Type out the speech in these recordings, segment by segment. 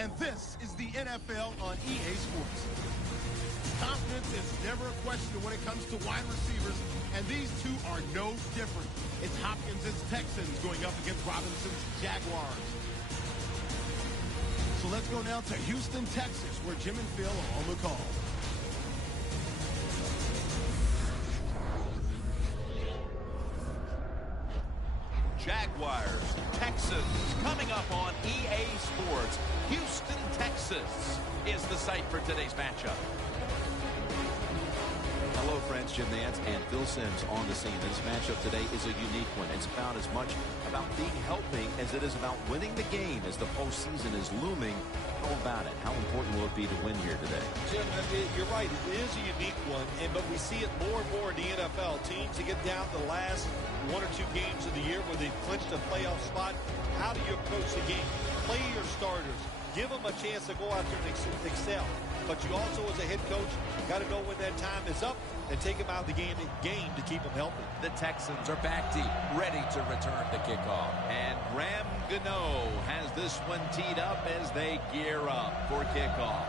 And this is the NFL on EA Sports. Confidence is never a question when it comes to wide receivers, and these two are no different. It's Hopkins' Texans going up against Robinson's Jaguars. So let's go now to Houston, Texas, where Jim and Phil are on the call. Jaguars, Texans, coming up on EA Sports. Houston, Texas is the site for today's matchup. Hello, friends. Jim Nance and Phil Simms on the scene. This matchup today is a unique one. It's about as much about being helping as it is about winning the game as the postseason is looming. How about it? How important will it be to win here today? Jim, you're right. It is a unique one, but we see it more and more in the NFL. Teams that get down to the last one or two games of the year where they've clinched a playoff spot. How do you approach the game? Play your starters. Give them a chance to go out there and excel. But you also, as a head coach, got to know when that time is up and take them out of the game to keep them healthy. The Texans are back deep, ready to return the kickoff. And Graham Gano has this one teed up as they gear up for kickoff.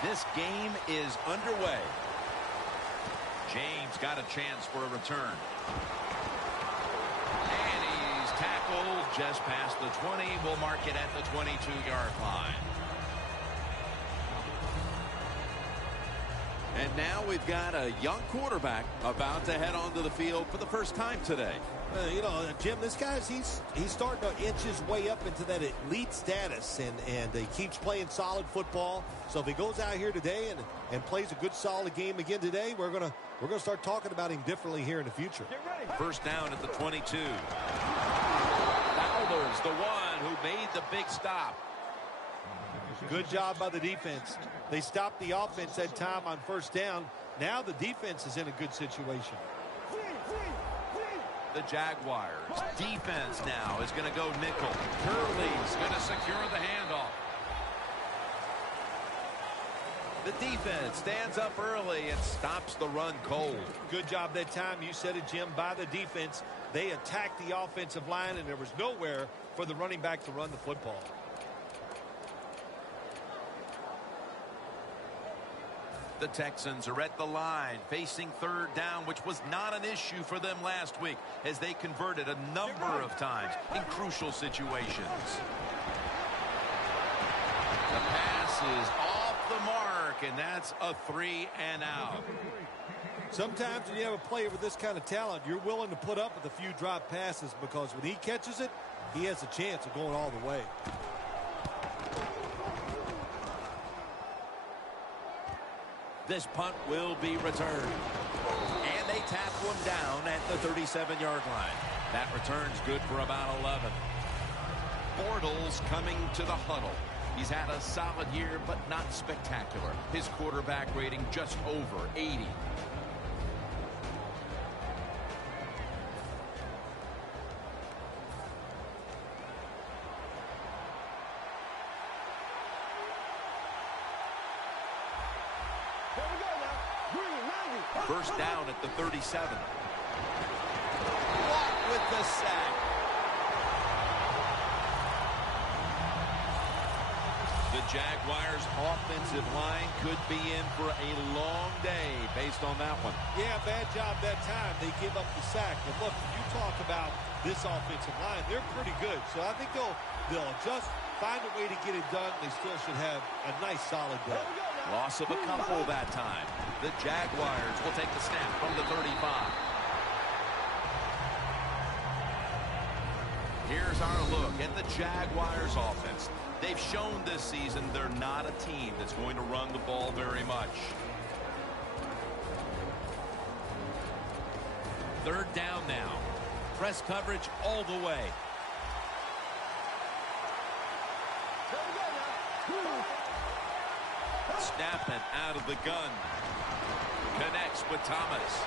This game is underway. James got a chance for a return. And he's tackled just past the 20. We'll mark it at the 22-yard line. And now we've got a young quarterback about to head onto the field for the first time today. Jim, this guy's he's starting to inch his way up into that elite status, and he keeps playing solid football. So if he goes out here today and plays a good solid game again today, we're gonna start talking about him differently here in the future. First down at the 22. Fowler's the one who made the big stop. Good job by the defense. They stopped the offense that time on first down. Now the defense is in a good situation. The Jaguars defense now is going to go nickel. Curley's going to secure the handoff. The defense stands up early and stops the run cold. Good job that time. You said it, Jim, by the defense. They attacked the offensive line, and there was nowhere for the running back to run the football. The Texans are at the line, facing third down, which was not an issue for them last week, as they converted a number of times in crucial situations. The pass is off the mark, and that's a 3-and-out. Sometimes when you have a player with this kind of talent, you're willing to put up with a few drop passes, because when he catches it, he has a chance of going all the way. This punt will be returned. And they tackle him down at the 37-yard line. That return's good for about 11. Bortles coming to the huddle. He's had a solid year, but not spectacular. His quarterback rating just over 80. First down at the 37. Watt with the sack. The Jaguars' offensive line could be in for a long day based on that one. Yeah, bad job that time. They give up the sack. But look, you talk about this offensive line, they're pretty good. So I think they'll just find a way to get it done. They still should have a nice, solid day. Loss of a couple that time. The Jaguars will take the snap from the 35. Here's our look at the Jaguars offense. They've shown this season they're not a team that's going to run the ball very much. Third down now. Press coverage all the way. Snapping out of the gun. Connects with Thomas.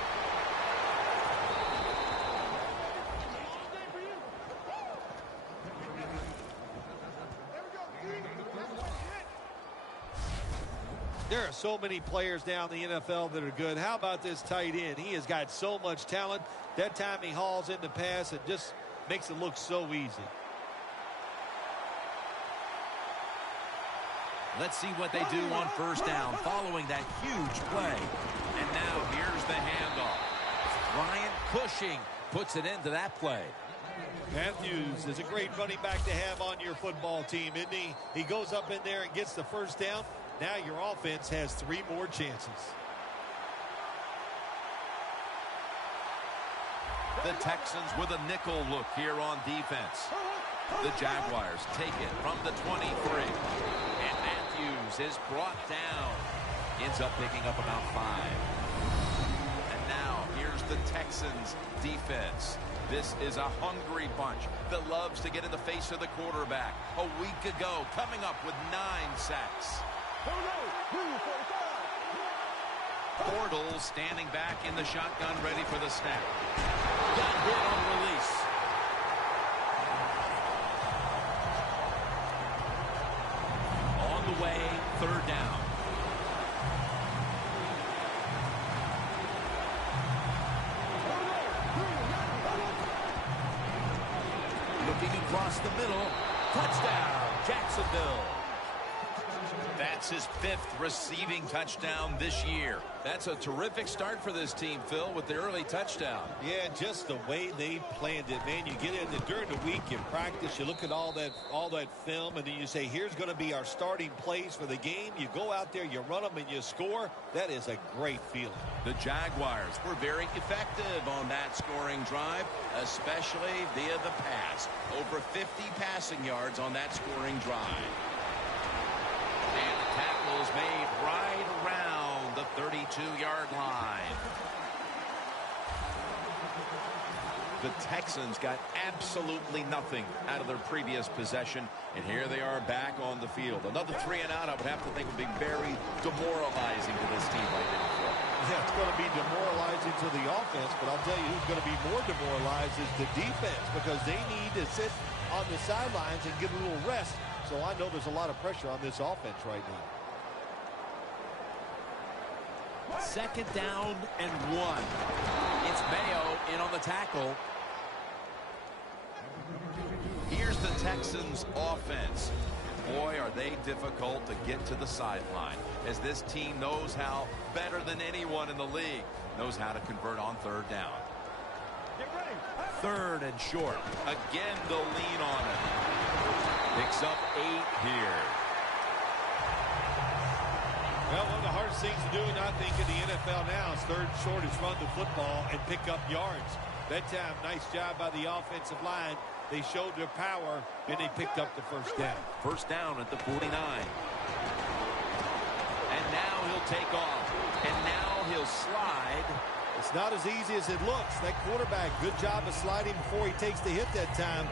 There are so many players now in the NFL that are good. How about this tight end? He has got so much talent. That time he hauls in the pass and just makes it look so easy. Let's see what they do on first down following that huge play. And now here's the handoff. Ryan Cushing puts it into that play. Matthews is a great running back to have on your football team, isn't he? He goes up in there and gets the first down. Now your offense has 3 more chances. The Texans with a nickel look here on defense. The Jaguars take it from the 23. And Matthews is brought down. Ends up picking up about 5. And now here's the Texans defense. This is a hungry bunch that loves to get in the face of the quarterback. A week ago, coming up with 9 sacks. Bortles standing back in the shotgun, ready for the snap. Got hit on release. On the way, 3rd down. Looking across the middle. Touchdown, Jacksonville. That's his 5th receiving touchdown this year. That's a terrific start for this team, Phil, with the early touchdown. Yeah, just the way they planned it, man. You get in there during the week, you practice, you look at all that film, and then you say, here's going to be our starting plays for the game. You go out there, you run them, and you score. That is a great feeling. The Jaguars were very effective on that scoring drive, especially via the pass. Over 50 passing yards on that scoring drive. And the tackle is made right around the 32-yard line. The Texans got absolutely nothing out of their previous possession, and here they are back on the field. Another 3 and out, I would have to think, would be very demoralizing to this team right now. Yeah, it's going to be demoralizing to the offense, but I'll tell you who's going to be more demoralized is the defense, because they need to sit on the sidelines and get a little rest. So I know there's a lot of pressure on this offense right now. 2nd down and 1. It's Mayo in on the tackle. Here's the Texans offense. Boy, are they difficult to get to the sideline, as this team knows how, better than anyone in the league, knows how to convert on 3rd down. 3rd and short. Again, they'll lean on it. Picks up 8 here. Well, one of the hardest things to do, and I think, in the NFL now is 3rd short is run the football and pick up yards. That time, nice job by the offensive line. They showed their power, and they picked up the 1st down. 1st down at the 49. And now he'll take off. And now he'll slide. It's not as easy as it looks. That quarterback, good job of sliding before he takes the hit that time.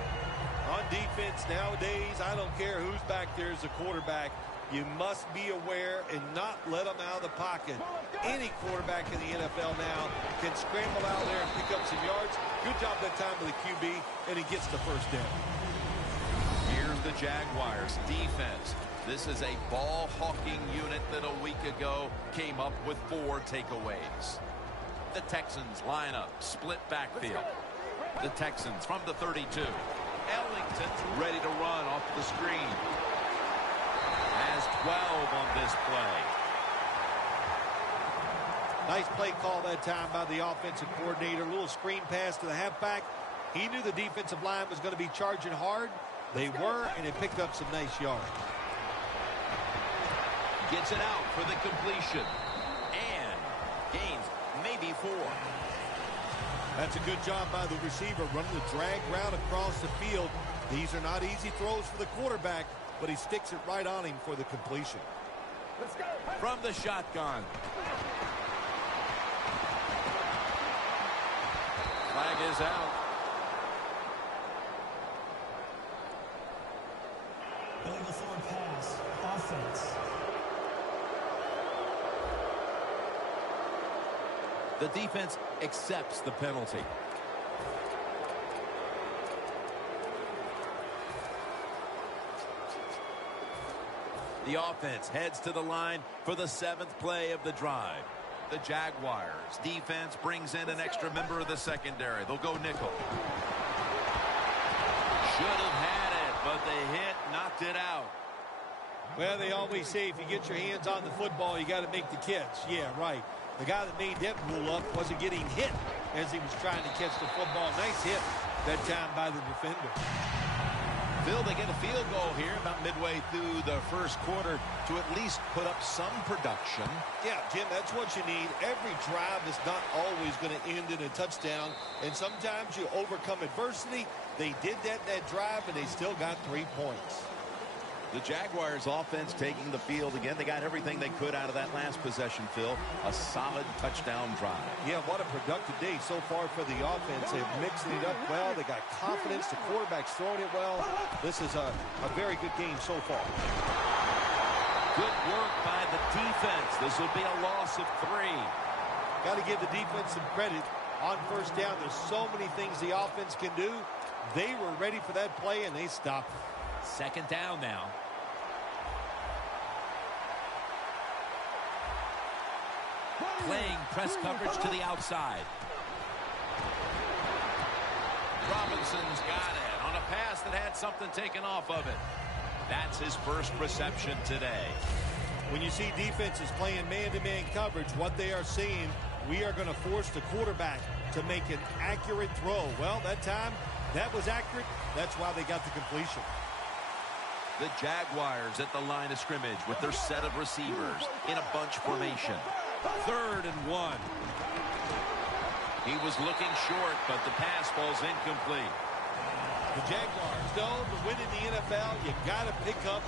On defense nowadays, I don't care who's back there as a quarterback. You must be aware and not let them out of the pocket. Any quarterback in the NFL now can scramble out there and pick up some yards. Good job that time with the QB, and he gets the 1st down. Here's the Jaguars defense. This is a ball-hawking unit that a week ago came up with 4 takeaways. The Texans line up, split backfield. The Texans from the 32. Ellington's ready to run off the screen. Has 12 on this play. Nice play call that time by the offensive coordinator. A little screen pass to the halfback. He knew the defensive line was going to be charging hard. They were, and they picked up some nice yards. Gets it out for the completion. And gains maybe 4. That's a good job by the receiver, running the drag route across the field. These are not easy throws for the quarterback, but he sticks it right on him for the completion. Let's go. From the shotgun. Flag is out. Illegal forward pass. Offense. The defense accepts the penalty. The offense heads to the line for the 7th play of the drive. The Jaguars defense brings in an extra member of the secondary. They'll go nickel. Should have had it, but the hit knocked it out. Well, they always say if you get your hands on the football, you got to make the catch. Yeah, right. The guy that made that rule up wasn't getting hit as he was trying to catch the football. Nice hit that time by the defender. Phil, they get a field goal here about midway through the first quarter to at least put up some production. Yeah, Jim, that's what you need. Every drive is not always going to end in a touchdown, and sometimes you overcome adversity. They did that in that drive, and they still got 3 points. The Jaguars offense taking the field again. They got everything they could out of that last possession, Phil. A solid touchdown drive. Yeah, what a productive day so far for the offense. They're mixing it up well. They got confidence. The quarterback's throwing it well. This is a very good game so far. Good work by the defense. This will be a loss of 3. Got to give the defense some credit on first down. There's so many things the offense can do. They were ready for that play, and they stopped it. 2nd down now. Playing press coverage to the outside. Robinson's got it on a pass that had something taken off of it. That's his first reception today. When you see defenses playing man-to-man coverage, what they are saying, we are going to force the quarterback to make an accurate throw. Well, that time, that was accurate. That's why they got the completion. The Jaguars at the line of scrimmage with their set of receivers in a bunch formation. 3rd and 1. He was looking short, but the pass falls incomplete. The Jaguars know to win in the NFL, you got to pick up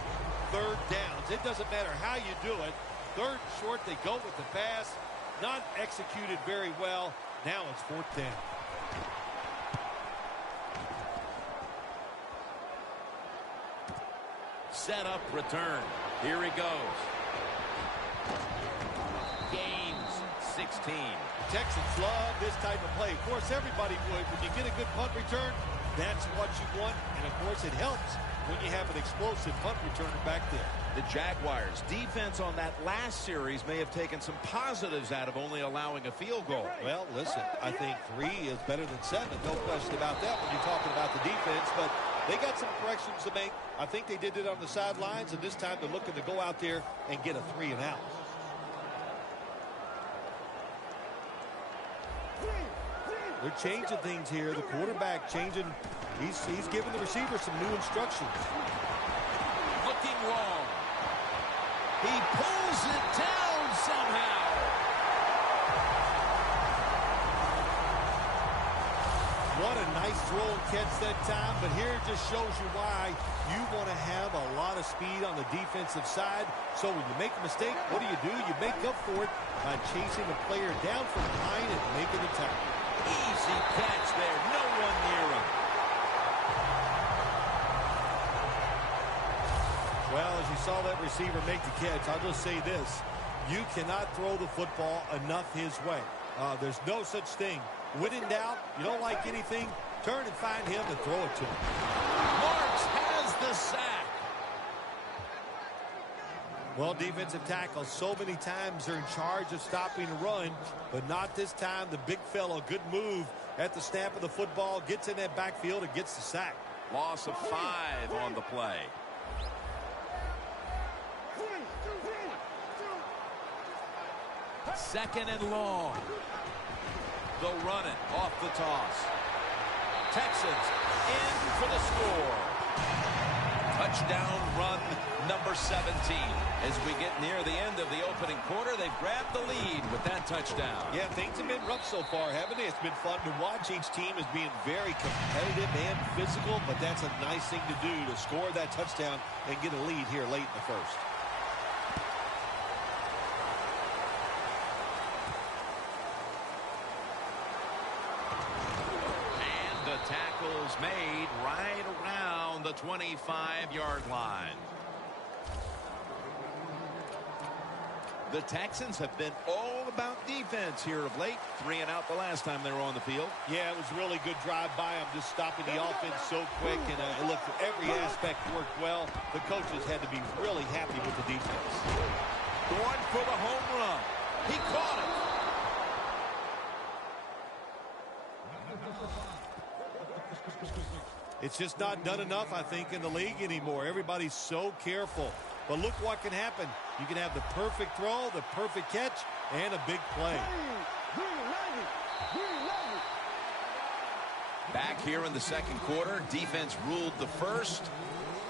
3rd downs. It doesn't matter how you do it. 3rd and short, they go with the pass. Not executed very well. Now it's 4th down. Set up, return. Here he goes. Gains 16. Texans love this type of play. Of course, everybody would. When you get a good punt return, that's what you want. And, of course, it helps when you have an explosive punt returner back there. The Jaguars' defense on that last series may have taken some positives out of only allowing a field goal. Well, listen, I think 3 is better than 7. No question about that when you're talking about the defense. But they got some corrections to make. I think they did it on the sidelines, and this time they're looking to go out there and get a 3 and out. They're changing things here. The quarterback changing. He's giving the receiver some new instructions. Looking long. He pulls it down somehow. What a nice throw and catch that time, but here it just shows you why you want to have a lot of speed on the defensive side. So when you make a mistake, what do? You make up for it by chasing the player down from behind and making the tackle. Easy catch there. No one near him. Well, as you saw that receiver make the catch, I'll just say this. You cannot throw the football enough his way. There's no such thing. When in doubt, you don't like anything, turn and find him and throw it to him. Marks has the sack. Well, defensive tackles, so many times they're in charge of stopping a run, but not this time. The big fellow, good move at the snap of the football, gets in that backfield and gets the sack. Loss of 5 on the play. Second and long. They'll run it off the toss. Texans in for the score. Touchdown run number 17. As we get near the end of the opening quarter, they've grabbed the lead with that touchdown. Yeah, things have been rough so far, haven't they? It's been fun to watch. Each team is being very competitive and physical, but that's a nice thing to do, to score that touchdown and get a lead here late in the first. Tackles made right around the 25-yard line. The Texans have been all about defense here of late. 3 and out the last time they were on the field. Yeah, it was a really good drive by them, just stopping the offense so quick. And look, every aspect worked well. The coaches had to be really happy with the defense. Going for the home run. He caught it. It's just not done enough, I think, in the league anymore. Everybody's so careful. But look what can happen. You can have the perfect throw, the perfect catch, and a big play. Back here in the second quarter, defense ruled the first.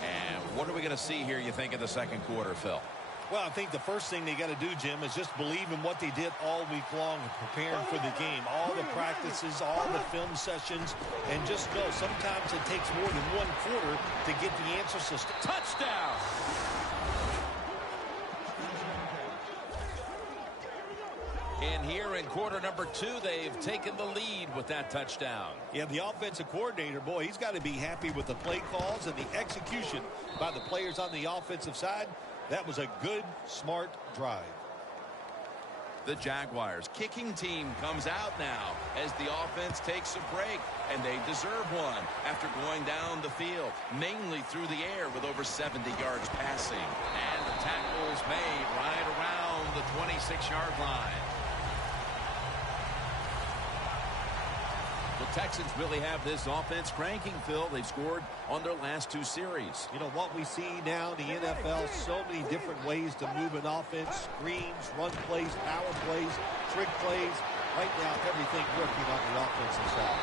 And what are we going to see here, you think, in the second quarter, Phil? Well, I think the first thing they got to do, Jim, is just believe in what they did all week long and preparing for the game. All the practices, all the film sessions, and just know sometimes it takes more than one quarter to get the answer system. Touchdown! And here in quarter number 2, they've taken the lead with that touchdown. Yeah, the offensive coordinator, boy, he's got to be happy with the play calls and the execution by the players on the offensive side. That was a good, smart drive. The Jaguars kicking team comes out now as the offense takes a break, and they deserve one after going down the field, mainly through the air with over 70 yards passing. And the tackle's made right around the 26-yard line. The Texans really have this offense cranking, Phil. They've scored on their last 2 series. You know, what we see now in the NFL, so many different ways to move an offense. Screens, run plays, power plays, trick plays. Right now, everything working on the offensive side.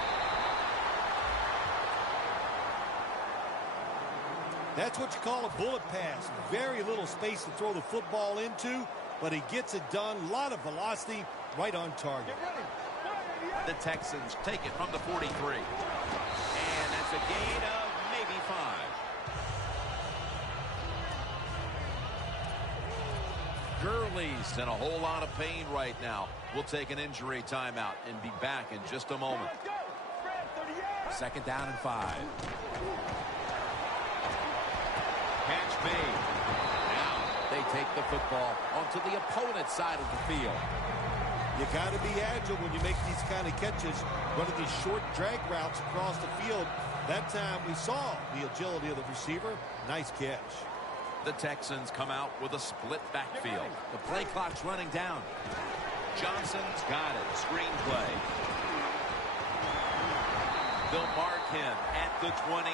That's what you call a bullet pass. Very little space to throw the football into, but he gets it done. A lot of velocity, right on target. The Texans take it from the 43. And that's a gain of maybe 5. Gurley's in a whole lot of pain right now. We'll take an injury timeout and be back in just a moment. 2nd down and 5. Catch made. Now they take the football onto the opponent's side of the field. You got to be agile when you make these kind of catches, running these short drag routes across the field. That time we saw the agility of the receiver. Nice catch. The Texans come out with a split backfield. The play clock's running down. Johnson's got it. Screen play. They'll mark him at the 29.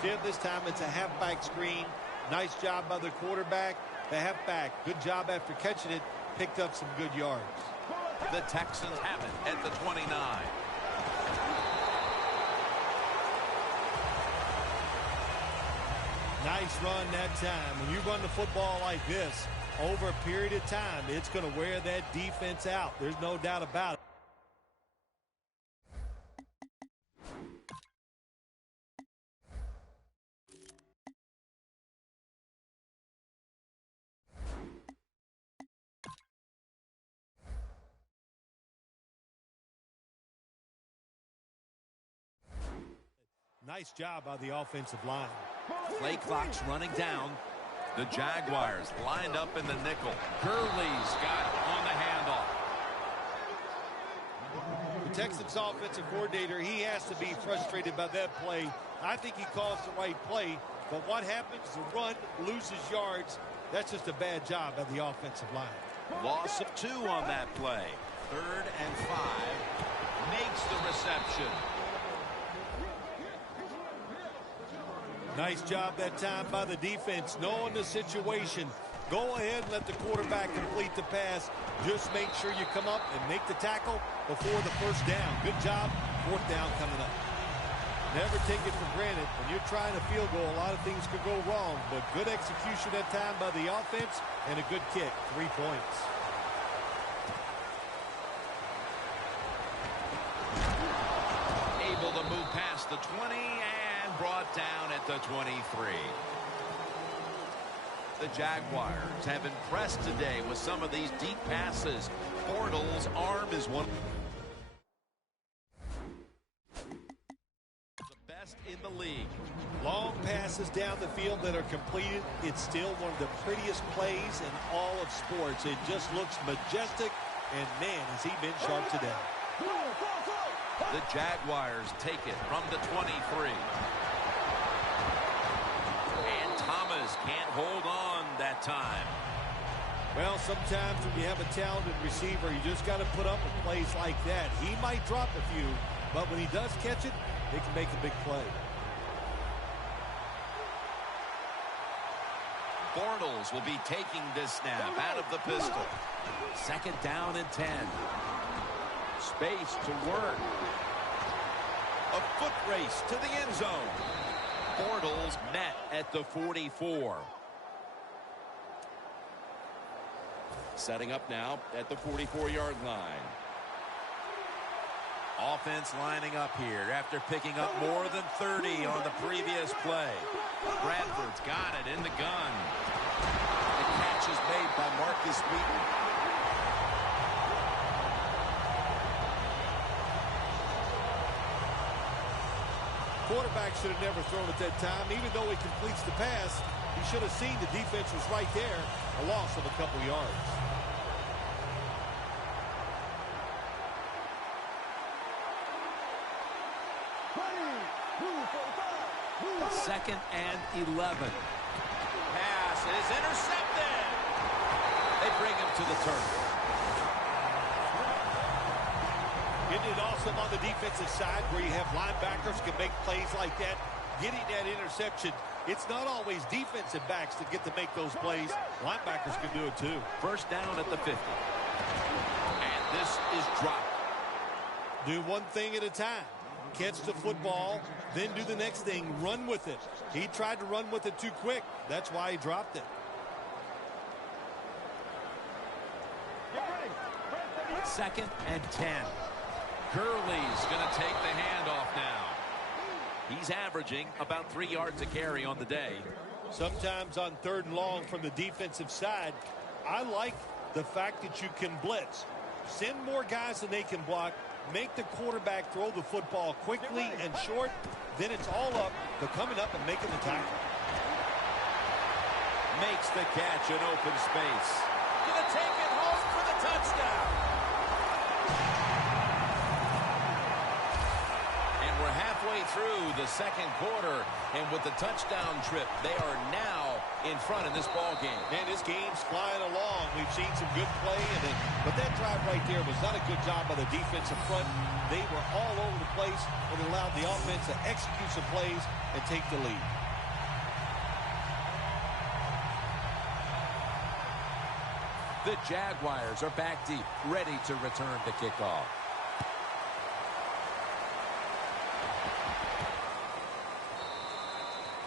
Jim, this time it's a halfback screen. Nice job by the quarterback. The halfback, good job after catching it, picked up some good yards. The Texans have it at the 29. Nice run that time. When you run the football like this, over a period of time, it's going to wear that defense out. There's no doubt about it. Nice job by the offensive line. Play clock's running down. The Jaguars lined up in the nickel. Gurley's got it on the handoff. The Texans offensive coordinator, he has to be frustrated by that play. I think he calls the right play, but what happens? The run loses yards. That's just a bad job by the offensive line. Loss of 2 on that play. 3rd and 5. Makes the reception. Nice job that time by the defense, knowing the situation. Go ahead and let the quarterback complete the pass. Just make sure you come up and make the tackle before the first down. Good job. 4th down coming up. Never take it for granted. When you're trying a field goal, a lot of things could go wrong, but good execution that time by the offense and a good kick. 3 points. Able to move past the 20 and brought down at the 23. The Jaguars have impressed today with some of these deep passes. Bortles' arm is one of the best in the league. Long passes down the field that are completed, it's still one of the prettiest plays in all of sports. It just looks majestic, and man, has he been sharp today. The Jaguars take it from the 23. And Thomas can't hold on that time. Well, sometimes when you have a talented receiver, you just got to put up with plays like that. He might drop a few, but when he does catch it, he can make a big play. Bortles will be taking this snap out of the pistol. Second down and 10. Space to work. A foot race to the end zone. Bortles met at the 44. Setting up now at the 44-yard line. Offense lining up here after picking up more than 30 on the previous play. Bradford's got it in the gun. The catch is made by Marcus Wheaton. Quarterback should have never thrown at that time. Even though he completes the pass, he should have seen the defense was right there. A loss of a couple yards. Second and 11. Pass is intercepted. They bring him to the turf. Isn't it awesome on the defensive side where you have linebackers can make plays like that? Getting that interception, it's not always defensive backs that get to make those plays. Linebackers can do it too. First down at the 50. And this is dropped. Do one thing at a time. Catch the football, then do the next thing, run with it. He tried to run with it too quick. That's why he dropped it. Second and 10. Gurley's going to take the handoff now. He's averaging about 3 yards a carry on the day. Sometimes on third and long from the defensive side, I like the fact that you can blitz. Send more guys than they can block. Make the quarterback throw the football quickly and short. Then it's all up to coming up and making the tackle. Makes the catch in open space. Gonna take it home for the touchdown. And we're halfway through the second quarter, and with the touchdown trip, they are now in front in this ball game. Man, this game's flying along. We've seen some good play in it, but that drive right there was not a good job by the defensive front. They were all over the place, and it allowed the offense to execute some plays and take the lead. The Jaguars are back deep, ready to return the kickoff.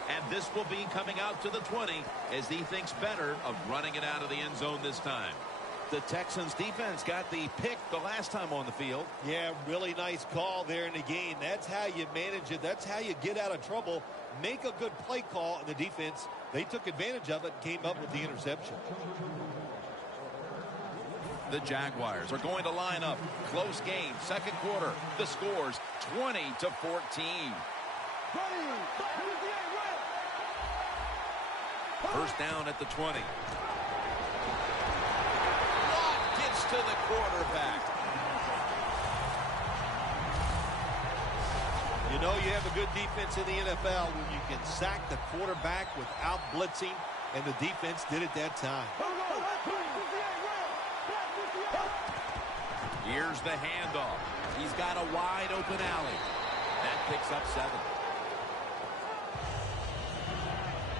And this will be coming out to the 20 as he thinks better of running it out of the end zone this time. The Texans defense got the pick the last time on the field. Yeah, really nice call there in the game. That's how you manage it. That's how you get out of trouble. Make a good play call in the defense. They took advantage of it and came up with the interception. The Jaguars are going to line up. Close game, second quarter. The score's 20-14. First down at the 20. Watt gets to the quarterback. You know you have a good defense in the NFL when you can sack the quarterback without blitzing, and the defense did it that time. Here's the handoff. He's got a wide open alley. That picks up 7.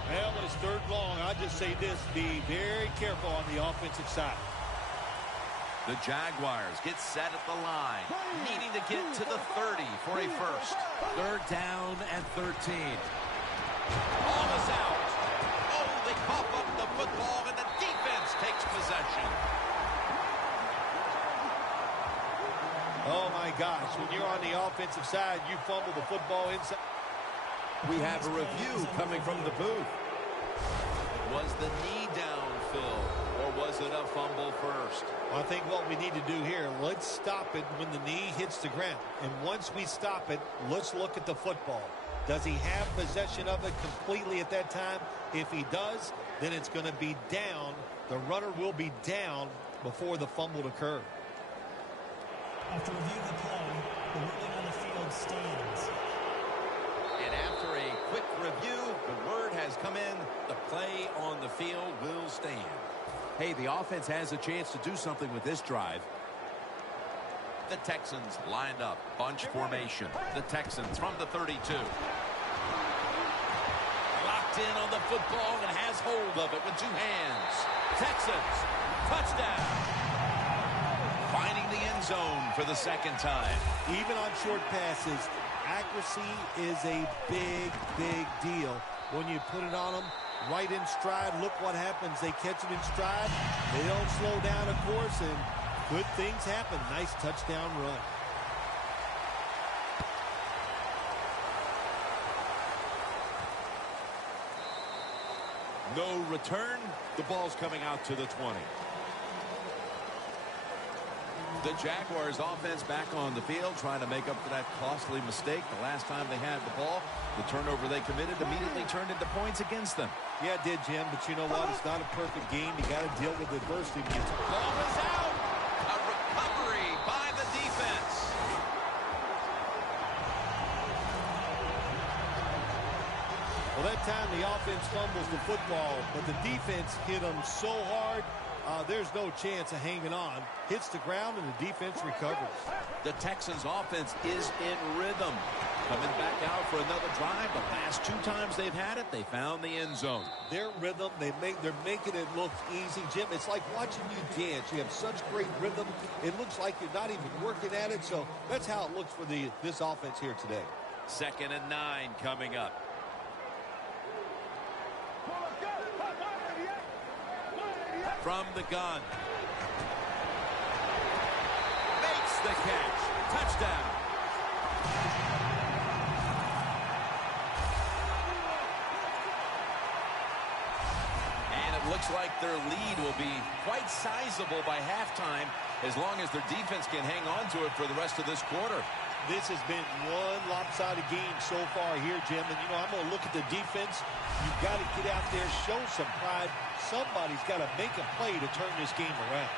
Well, when it's third long, I'll just say this, be very careful on the offensive side. The Jaguars get set at the line, needing to get to the 30 for a first. Third down and 13. Ball is out. Oh, they cough up the football, and the defense takes possession. Oh, my gosh. When you're on the offensive side, you fumble the football inside. We have a review coming from the booth. Was the knee down, Phil, or was it a fumble first? I think what we need to do here, let's stop it when the knee hits the ground. And once we stop it, let's look at the football. Does he have possession of it completely at that time? If he does, then it's going to be down. The runner will be down before the fumble occurred. After reviewing the play, the ruling on the field stands. And after a quick review, the word has come in. The play on the field will stand. Hey, the offense has a chance to do something with this drive. The Texans lined up. Bunch formation. The Texans from the 32. Locked in on the football and has hold of it with two hands. Texans, touchdown. Finding the end zone for the second time. Even on short passes, accuracy is a big, big deal. When you put it on them right in stride, look what happens. They catch it in stride. They don't slow down, of course, and good things happen. Nice touchdown run. No return. The ball's coming out to the 20. The Jaguars offense back on the field trying to make up for that costly mistake the last time they had the ball. The turnover they committed immediately turned into points against them. Yeah, it did, Jim, but you know what? It's not a perfect game. You got to deal with adversity. Ball is out. A recovery by the defense. Well, that time the offense fumbles the football, but the defense hit them so hard, there's no chance of hanging on. Hits the ground, and the defense recovers. The Texans offense is in rhythm. Coming back out for another drive. The last two times they've had it, they found the end zone. Their rhythm, they're making it look easy. Jim, it's like watching you dance. You have such great rhythm. It looks like you're not even working at it, so that's how it looks for this offense here today. 2nd and 9 coming up. From the gun. Makes the catch. Touchdown. And it looks like their lead will be quite sizable by halftime as long as their defense can hang on to it for the rest of this quarter. This has been one lopsided game so far here, Jim. And, you know, I'm going to look at the defense. You've got to get out there, show some pride. Somebody's got to make a play to turn this game around.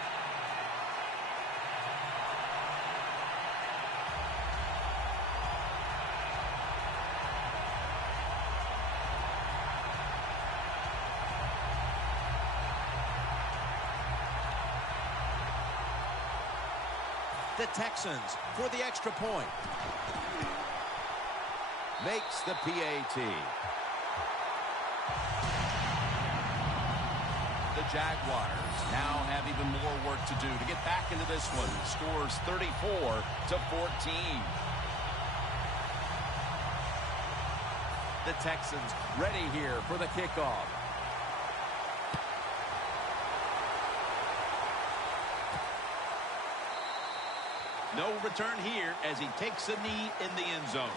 The Texans for the extra point. Makes the PAT. The Jaguars now have even more work to do to get back into this one. Scores 34-14. The Texans ready here for the kickoff. No return here as he takes a knee in the end zone.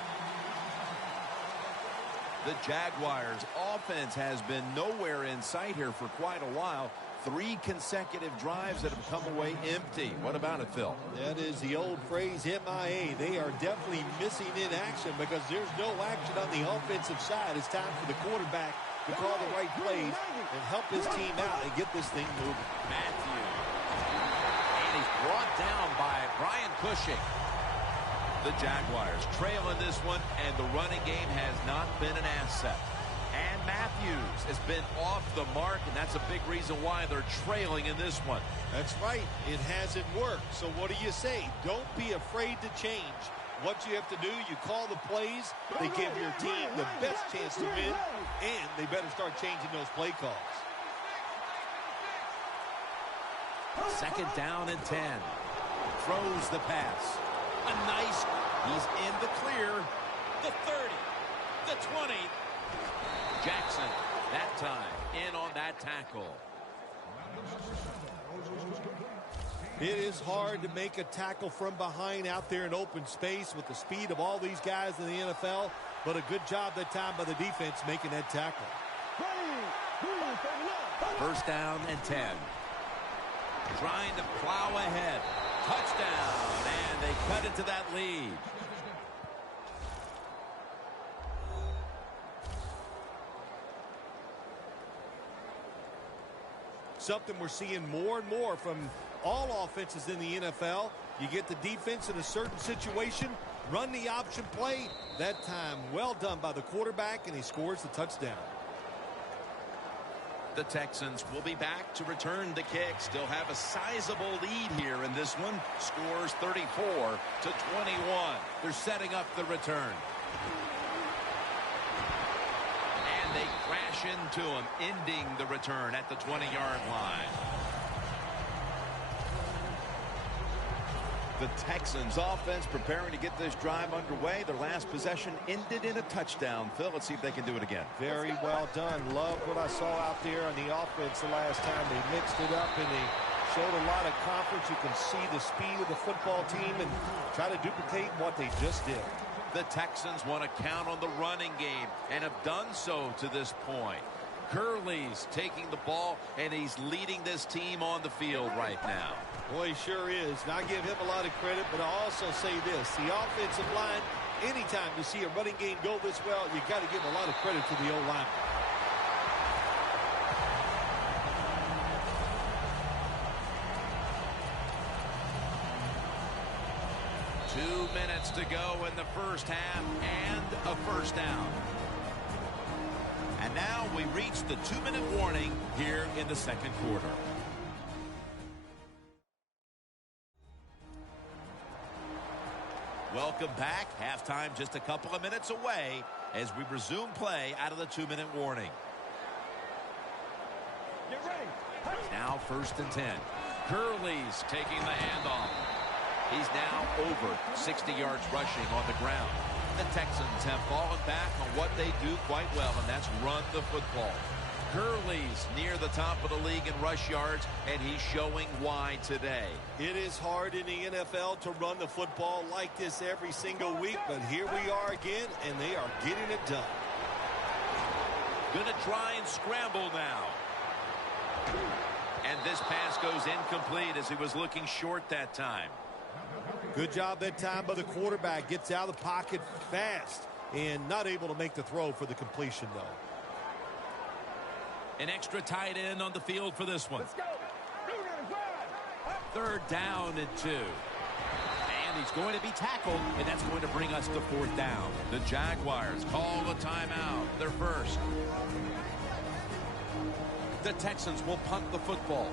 The Jaguars offense has been nowhere in sight here for quite a while. 3 consecutive drives that have come away empty. What about it, Phil? That is the old phrase, MIA. They are definitely missing in action because there's no action on the offensive side. It's time for the quarterback to call the right plays and help his team out and get this thing moving. Matthews. And he's brought down by Brian Cushing. The Jaguars trail in this one, and the running game has not been an asset. And Matthews has been off the mark, and that's a big reason why they're trailing in this one. That's right. It hasn't worked. So what do you say? Don't be afraid to change. What you have to do, you call the plays. They give your team the best chance to win, and they better start changing those play calls. 2nd down and 10. Throws the pass. A nice, he's in the clear. The 30, the 20. Jackson, that time, in on that tackle. It is hard to make a tackle from behind out there in open space with the speed of all these guys in the NFL, but a good job that time by the defense making that tackle. 1st down and 10. Trying to plow ahead. Touchdown, and they cut into that lead. something we're seeing more and more from all offenses in the NFL. You get the defense in a certain situation, run the option play. That time, well done by the quarterback, and he scores the touchdown. The Texans will be back to return the kick. Still have a sizable lead here in this one. Scores 34-21. They're setting up the return. And they crash into him, ending the return at the 20-yard line. The Texans offense preparing to get this drive underway. Their last possession ended in a touchdown. Phil, let's see if they can do it again. Very well done. Love what I saw out there on the offense the last time. They mixed it up and they showed a lot of confidence. You can see the speed of the football team and try to duplicate what they just did. The Texans want to count on the running game and have done so to this point. Gurley's taking the ball, and he's leading this team on the field right now. Boy, he sure is. And I give him a lot of credit, but I also say this. The offensive line, anytime you see a running game go this well, you got to give a lot of credit to the O-line. Minutes to go in the first half and a first down. And now we reach the 2-minute warning here in the second quarter. Welcome back. Halftime just a couple of minutes away as we resume play out of the 2-minute warning. Get ready. Now 1st and 10. Gurley's taking the handoff. He's now over 60 yards rushing on the ground. The Texans have fallen back on what they do quite well, and that's run the football. Gurley's near the top of the league in rush yards, and he's showing why today. It is hard in the NFL to run the football like this every single week, but here we are again, and they are getting it done. Gonna try and scramble now. And this pass goes incomplete as he was looking short that time. Good job that time by the quarterback. Gets out of the pocket fast and not able to make the throw for the completion, though. An extra tight end on the field for this one. Let's go. 3rd down and 2. And he's going to be tackled, and that's going to bring us to 4th down. The Jaguars call a timeout. They're first. The Texans will punt the football.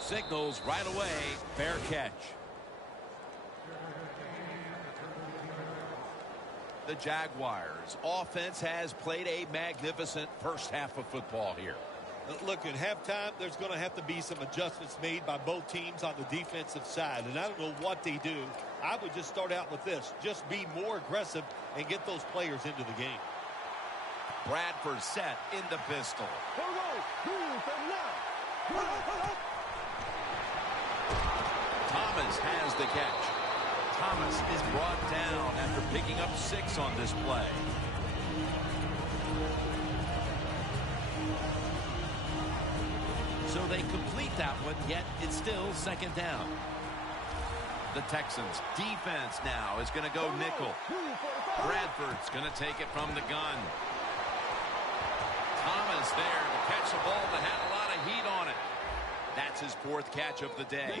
Signals right away. Fair catch. The Jaguars offense has played a magnificent first half of football here. Look, at halftime, there's going to have to be some adjustments made by both teams on the defensive side. And I don't know what they do. I would just start out with this. Just be more aggressive and get those players into the game. Bradford set in the pistol. Thomas has the catch. Thomas is brought down after picking up 6 on this play. So they complete that one, yet it's still 2nd down. The Texans defense now is going to go nickel. Bradford's going to take it from the gun. Thomas there to catch the ball that had a lot of heat on it. That's his 4th catch of the day.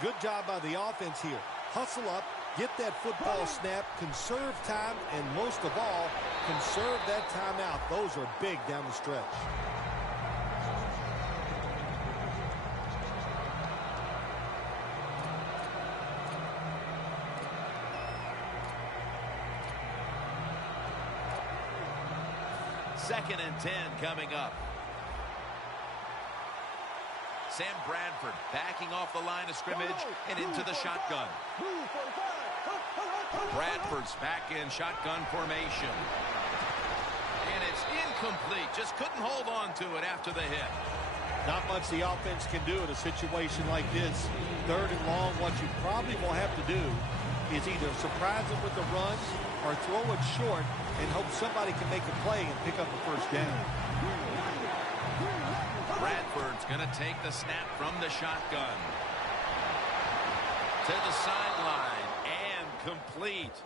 Good job by the offense here. Hustle up, get that football snap, conserve time, and most of all, conserve that timeout. Those are big down the stretch. Second and 10 coming up. Sam Bradford backing off the line of scrimmage and into the shotgun. Bradford's back in shotgun formation. And it's incomplete. Just couldn't hold on to it after the hit. Not much the offense can do in a situation like this. 3rd and long, what you probably will have to do is either surprise them with the runs or throw it short and hope somebody can make a play and pick up the 1st down. Bradford Bradford's going to take the snap from the shotgun. To the sideline and complete.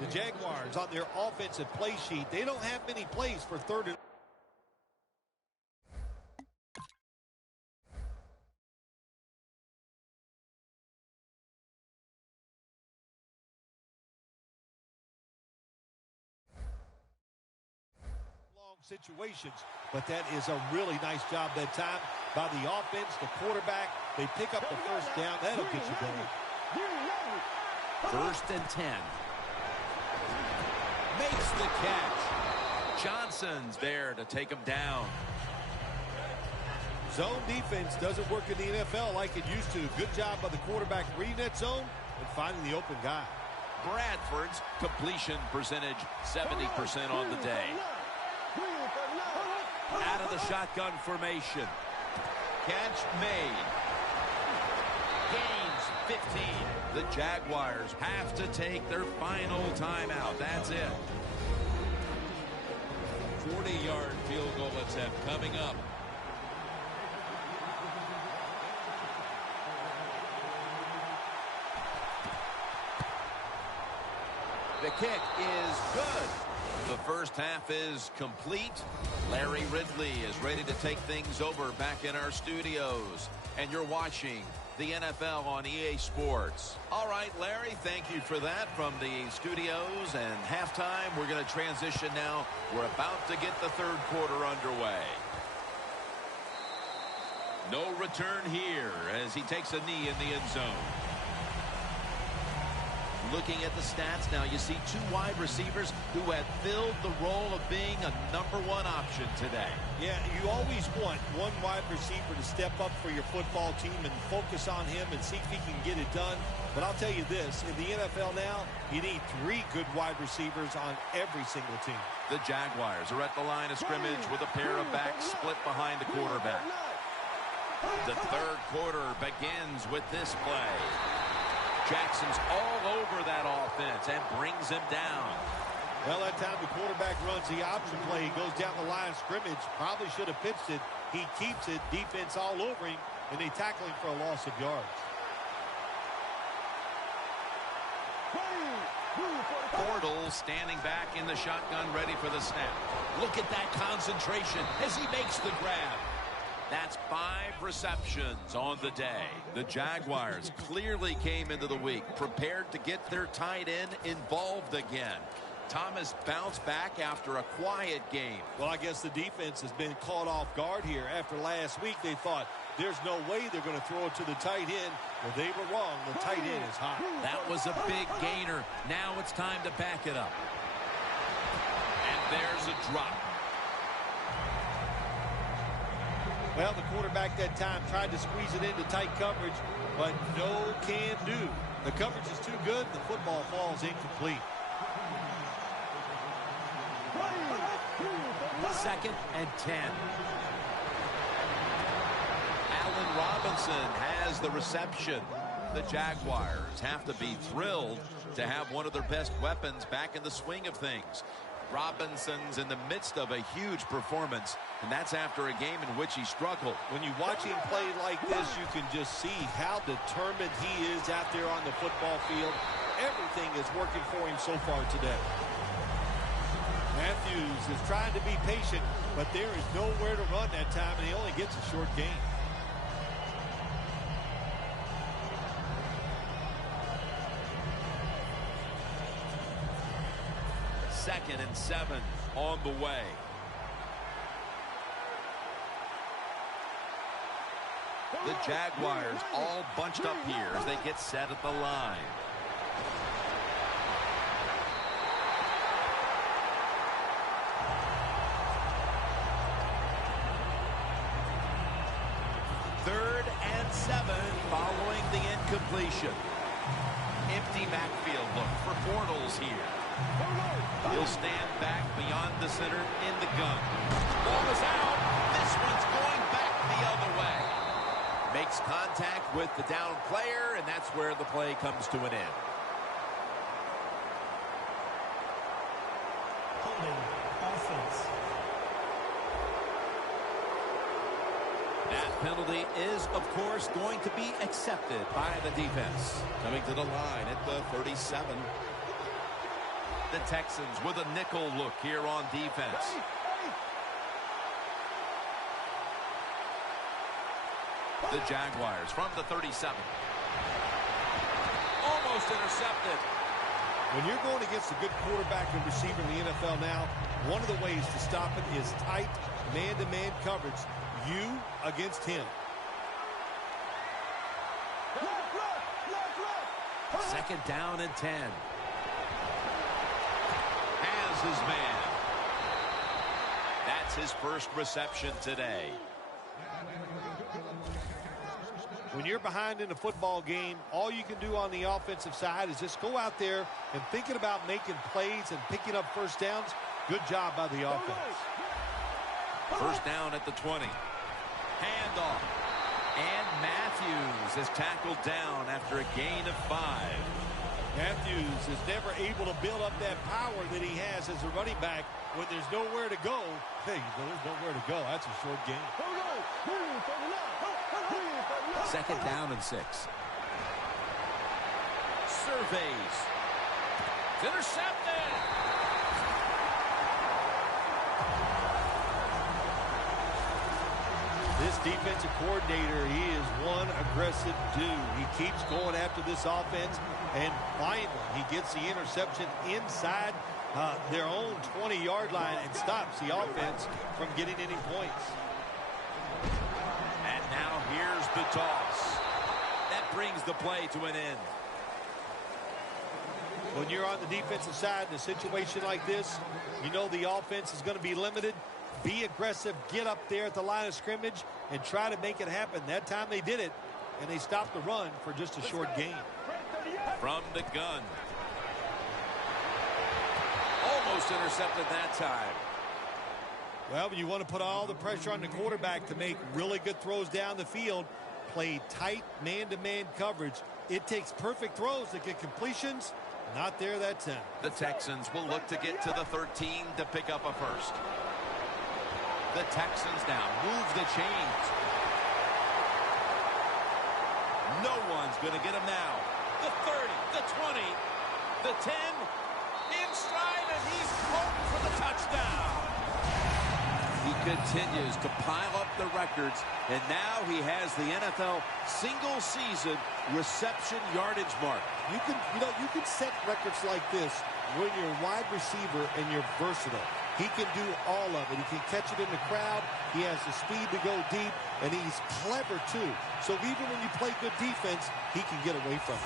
The Jaguars on their offensive play sheet, they don't have many plays for third and long situations, but that is a really nice job that time by the offense, the quarterback. They pick up the first down. That'll get you going. 1st and 10. Makes the catch. Johnson's there to take him down. Zone defense doesn't work in the NFL like it used to. Good job by the quarterback reading that zone and finding the open guy. Bradford's completion percentage 70% on the day. Out of the shotgun formation. Catch made. Gains 15. The Jaguars have to take their final timeout. That's it. 40-yard field goal attempt coming up. The kick is good. The first half is complete. Larry Ridley is ready to take things over back in our studios. And you're watching the NFL on EA Sports. All right, Larry, thank you for that from the studios. And halftime, we're going to transition now. We're about to get the third quarter underway. No return here as he takes a knee in the end zone. Looking at the stats now, you see two wide receivers who have filled the role of being a #1 option today. Yeah, you always want one wide receiver to step up for your football team and focus on him and see if he can get it done. But I'll tell you this, in the NFL now, you need 3 good wide receivers on every single team. The Jaguars are at the line of scrimmage with a pair of backs split behind the quarterback. The third quarter begins with this play. Jackson's all over that offense and brings him down. Well, that time the quarterback runs the option play. He goes down the line of scrimmage. Probably should have pitched it. He keeps it. Defense all over him, and they tackle him for a loss of yards. Bortles standing back in the shotgun, ready for the snap. Look at that concentration as he makes the grab. That's 5 receptions on the day. The Jaguars clearly came into the week prepared to get their tight end involved again. Thomas bounced back after a quiet game. Well, I guess the defense has been caught off guard here. After last week, they thought there's no way they're going to throw it to the tight end. Well, they were wrong. The tight end is hot. That was a big gainer. Now it's time to back it up. And there's a drop. Well, the quarterback that time tried to squeeze it into tight coverage, but no can do. The coverage is too good. The football falls incomplete. 2nd and 10. Allen Robinson has the reception. The Jaguars have to be thrilled to have one of their best weapons back in the swing of things. Robinson's in the midst of a huge performance, and that's after a game in which he struggled. When you watch him play like this, you can just see how determined he is out there on the football field. Everything is working for him so far today. Matthews is trying to be patient, but there is nowhere to run that time, and he only gets a short gain. Second and 7 on the way. The Jaguars all bunched up here as they get set at the line. Third and 7 following the incompletion. Empty backfield look for Bortles here. He'll stand back beyond the center in the gun. Ball is out. This one's going back the other way. Makes contact with the down player, and that's where the play comes to an end. Holding offense. penalty is, of course, going to be accepted by the defense. Coming to the line at the 37. The Texans with a nickel look here on defense. The Jaguars from the 37. Almost intercepted. When you're going against a good quarterback and receiver in the NFL now, one of the ways to stop it is tight man-to-man coverage. You against him. Second down and 10. Has his man. That's his first reception today. When you're behind in a football game, all you can do on the offensive side is just go out there and thinking about making plays and picking up first downs. Good job by the offense. First down at the 20. Handoff. And Matthews is tackled down after a gain of 5. Matthews is never able to build up that power that he has as a running back when there's nowhere to go. Hey, there's nowhere to go. That's a short game. Second down and 6. Surveys. It's intercepted. This defensive coordinator, he is one aggressive dude. He keeps going after this offense, and finally he gets the interception inside their own 20-yard line and stops the offense from getting any points. And now here's the toss. That brings the play to an end. When you're on the defensive side in a situation like this, you know the offense is going to be limited. Be aggressive, get up there at the line of scrimmage, and try to make it happen. That time they did it, and they stopped the run for just a short gain. From the gun. Almost intercepted that time. Well, when you want to put all the pressure on the quarterback to make really good throws down the field, play tight man-to-man coverage. It takes perfect throws to get completions. Not there that time. The Texans will look to get to the 13 to pick up a first. The Texans now move the chains. No one's going to get him now. The 30, the 20, the 10, in stride, and he's home for the touchdown. He continues to pile up the records, and now he has the NFL single-season reception yardage mark. You can set records like this when you're a wide receiver and you're versatile. He can do all of it. He can catch it in the crowd. He has the speed to go deep, and he's clever, too. So even when you play good defense, he can get away from it.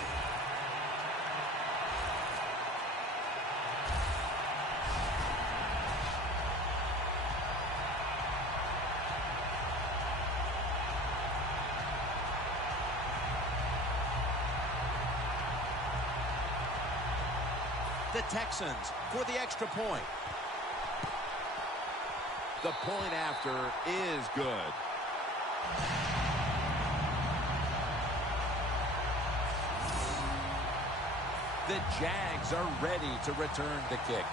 The Texans for the extra point. The point after is good. The Jags are ready to return the kick.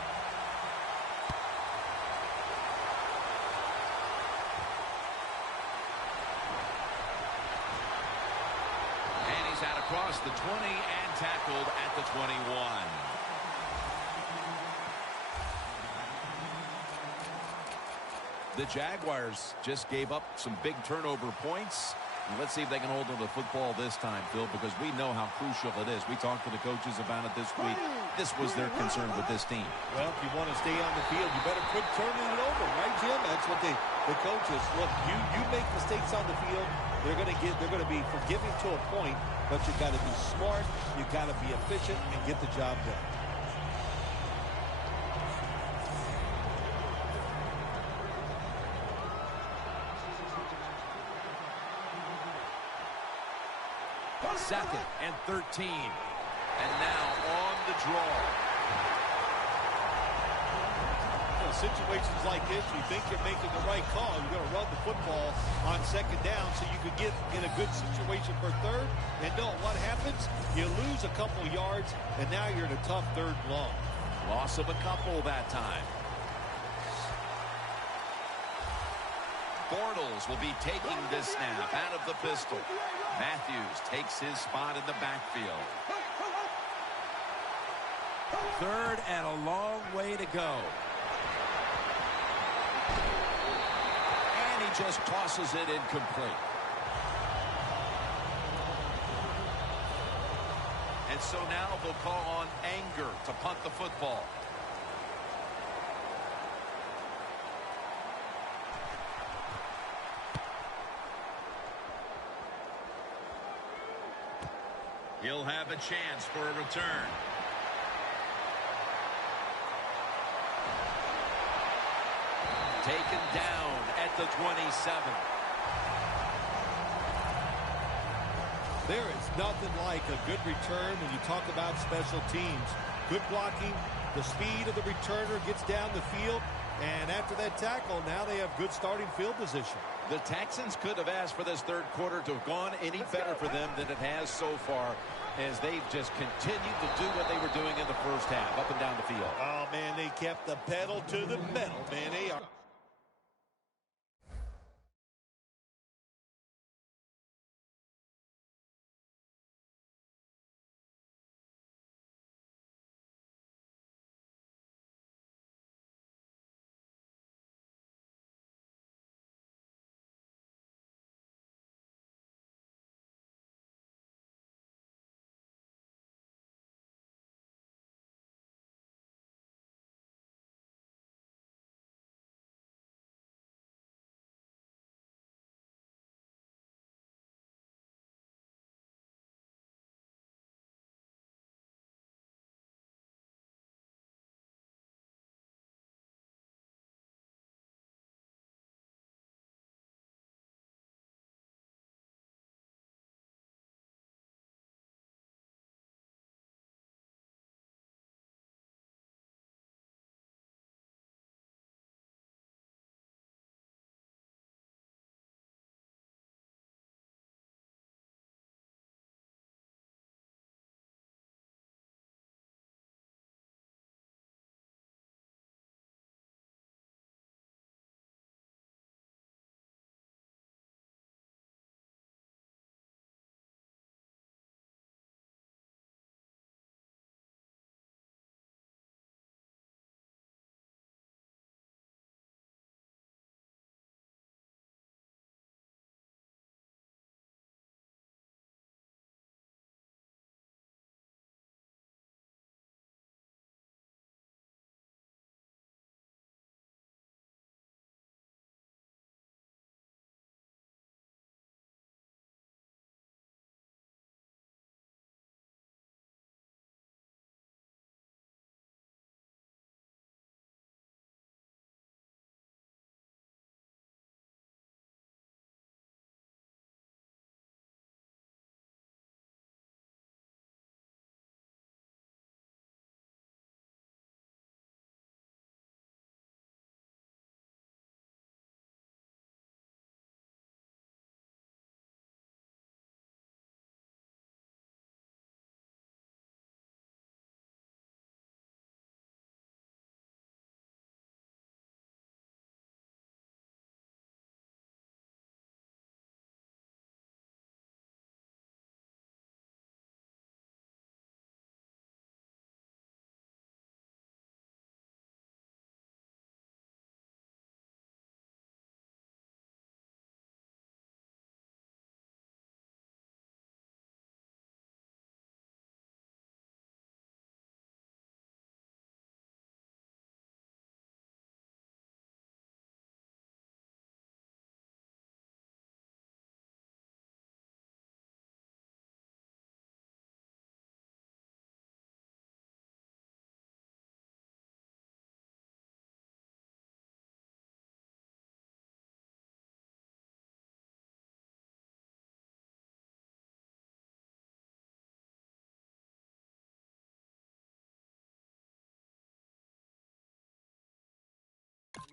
And he's out across the 20 and tackled at the 21. The Jaguars just gave up some big turnover points. And let's see if they can hold on to the football this time, Phil, because we know how crucial it is. We talked to the coaches about it this week. This was their concern with this team. Well, if you want to stay on the field, you better quit turning it over, right, Jim? That's what the coaches look. You make mistakes on the field, they're going to be forgiving to a point, but you got to be smart, you got to be efficient, and get the job done. Second and 13. And now on the draw. Situations like this, you think you're making the right call. You're going to run the football on second down so you can get in a good situation for third. And no, what happens? You lose a couple yards, and now you're in a tough third and long. Loss of a couple that time. Bortles will be taking this snap out of the pistol. Matthews takes his spot in the backfield. Third and a long way to go. And he just tosses it incomplete. And so now they'll call on Anger to punt the football. He'll have a chance for a return. Taken down at the 27. There is nothing like a good return when you talk about special teams. Good blocking, the speed of the returner gets down the field, and after that tackle, now they have good starting field position. The Texans could have asked for this third quarter to have gone any better for them than it has so far, as they've just continued to do what they were doing in the first half, up and down the field. Oh, man, they kept the pedal to the metal, man. They are.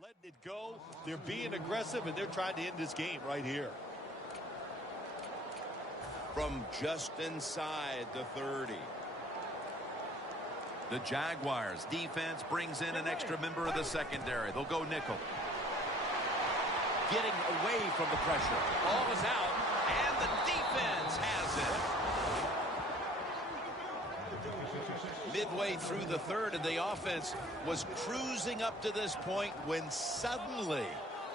Letting it go. They're being aggressive, and they're trying to end this game right here. From just inside the 30. The Jaguars defense brings in an extra member of the secondary. They'll go nickel. getting away from the pressure. Ball is out, and the defense has it. Midway through the third, and the offense was cruising up to this point when suddenly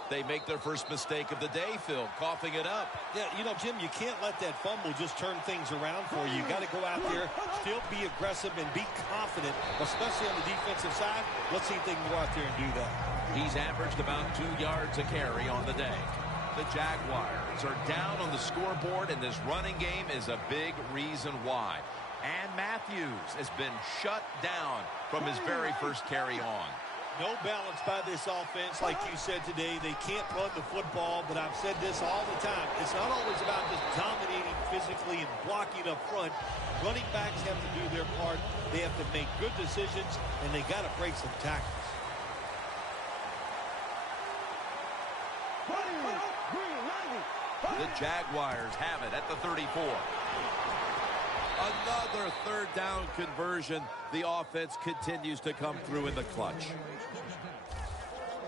they make their first mistake of the day, Phil, coughing it up. Yeah, you know, Jim, you can't let that fumble just turn things around for you. You got to go out there, still be aggressive and be confident, especially on the defensive side. Let's see if they can go out there and do that. He's averaged about 2 yards a carry on the day. The Jaguars are down on the scoreboard, and this running game is a big reason why. And Matthews has been shut down from his very first carry on. No balance by this offense, like you said today. They can't run the football, but I've said this all the time. It's not always about just dominating physically and blocking up front. Running backs have to do their part. They have to make good decisions, and they got to break some tackles. The Jaguars have it at the 34. Another third down conversion. The offense continues to come through in the clutch.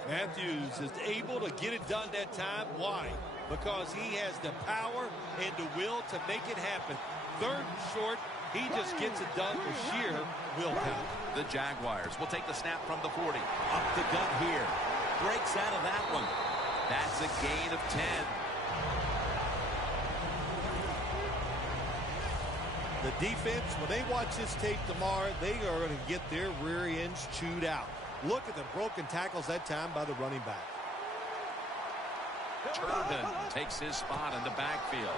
Matthews is able to get it done that time. Why? Because he has the power and the will to make it happen. Third and short, he just gets it done with sheer willpower. The Jaguars will take the snap from the 40. Up the gut here. Breaks out of that one. That's a gain of 10. The defense, when they watch this tape tomorrow, they are going to get their rear ends chewed out. Look at the broken tackles that time by the running back. Turbin takes his spot in the backfield.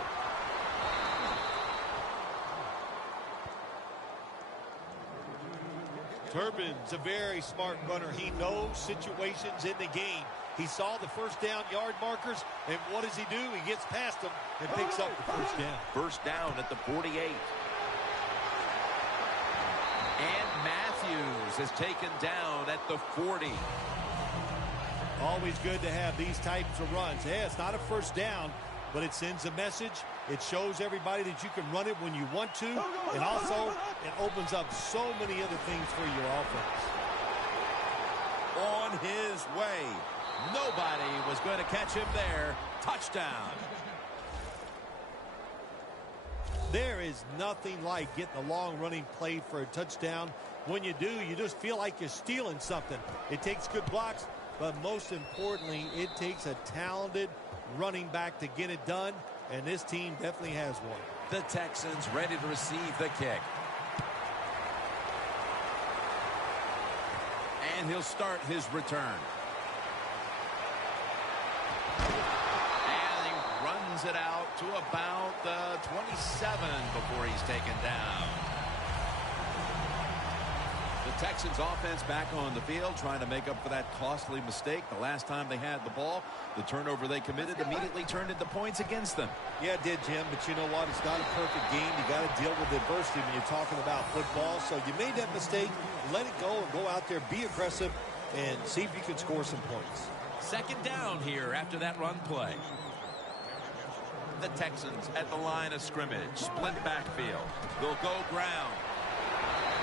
Turbin's a very smart runner. He knows situations in the game. He saw the first down yard markers, and what does he do? He gets past them and picks up the first down. First down at the 48. And Matthews is taken down at the 40. Always good to have these types of runs. Yeah, it's not a first down, but it sends a message. It shows everybody that you can run it when you want to, and also it opens up so many other things for your offense. On his way. Nobody was going to catch him there. Touchdown. There is nothing like getting a long running play for a touchdown. When you do, you just feel like you're stealing something. It takes good blocks, but most importantly, it takes a talented running back to get it done, and this team definitely has one. The Texans ready to receive the kick. And he'll start his return. And he runs it out to about the 27 before he's taken down. The Texans offense back on the field trying to make up for that costly mistake. The last time they had the ball, the turnover they committed immediately turned into points against them. Yeah, it did, Jim, but you know what? It's not a perfect game. You got to deal with adversity when you're talking about football. So you made that mistake, let it go, and go out there, be aggressive, and see if you can score some points. Second down here after that run play. The Texans at the line of scrimmage, split backfield. They'll go ground.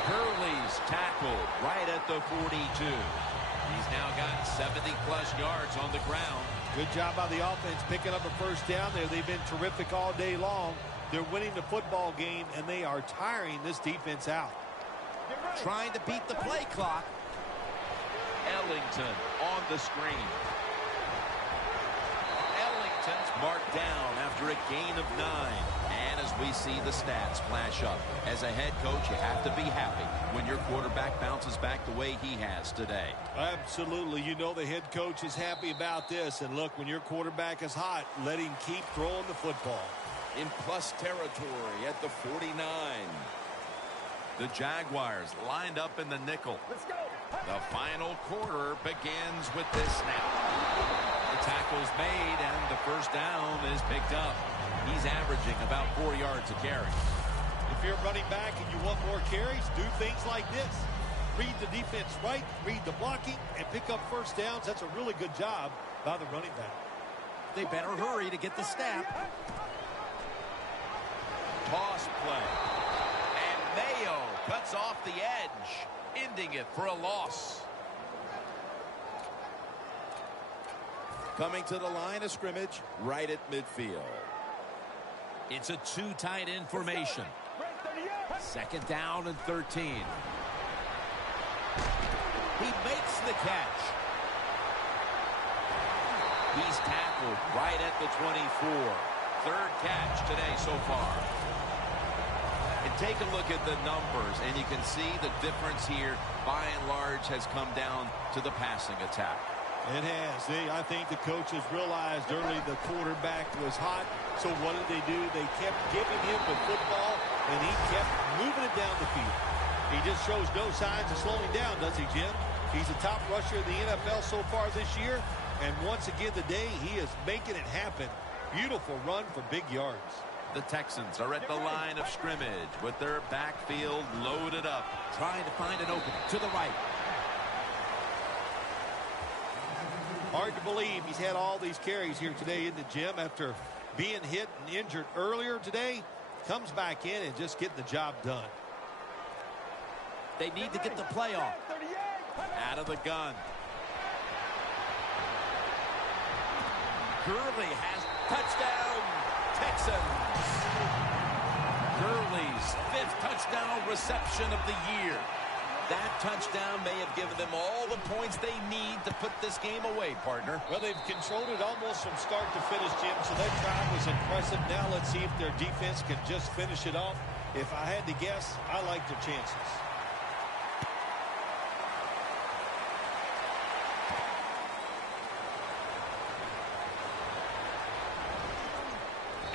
Hurley's tackled right at the 42. He's now got 70-plus yards on the ground. Good job by the offense picking up a first down there. They've been terrific all day long. They're winning the football game, and they are tiring this defense out. Trying to beat the play clock. Ellington on the screen. Ellington's marked down after a gain of 9. And as we see the stats flash up, as a head coach, you have to be happy when your quarterback bounces back the way he has today. Absolutely. You know the head coach is happy about this. And look, when your quarterback is hot, let him keep throwing the football. In plus territory at the 49. The Jaguars lined up in the nickel. Let's go. The final quarter begins with this snap. The tackle's made and the first down is picked up. He's averaging about 4 yards a carry. If you're running back and you want more carries, do things like this. Read the defense right, read the blocking, and pick up first downs. That's a really good job by the running back. They better hurry to get the snap. Toss play. And Mayo cuts off the edge, ending it for a loss. coming to the line of scrimmage right at midfield. It's a two tight end formation. Second down and 13. He makes the catch. He's tackled right at the 24. Third catch today so far. And take a look at the numbers, and you can see the difference here, by and large, has come down to the passing attack. It has. I think the coaches realized early the quarterback was hot. So what did they do? They kept giving him the football, and he kept moving it down the field. He just shows no signs of slowing down, does he, Jim? He's the top rusher in the NFL so far this year. And once again today, he is making it happen. Beautiful run for big yards. The Texans are at the line of scrimmage with their backfield loaded up, Trying to find an opening to the right. Hard to believe he's had all these carries here today in the gym after being hit and injured earlier today. Comes back in and just getting the job done. They need to get the play off. out of the gun. Gurley has touchdown, Texans. Gurley's 5th touchdown reception of the year. That touchdown may have given them all the points they need to put this game away, partner. Well, they've controlled it almost from start to finish, Jim, so that drive was impressive. Now let's see if their defense can just finish it off. If I had to guess, I like their chances.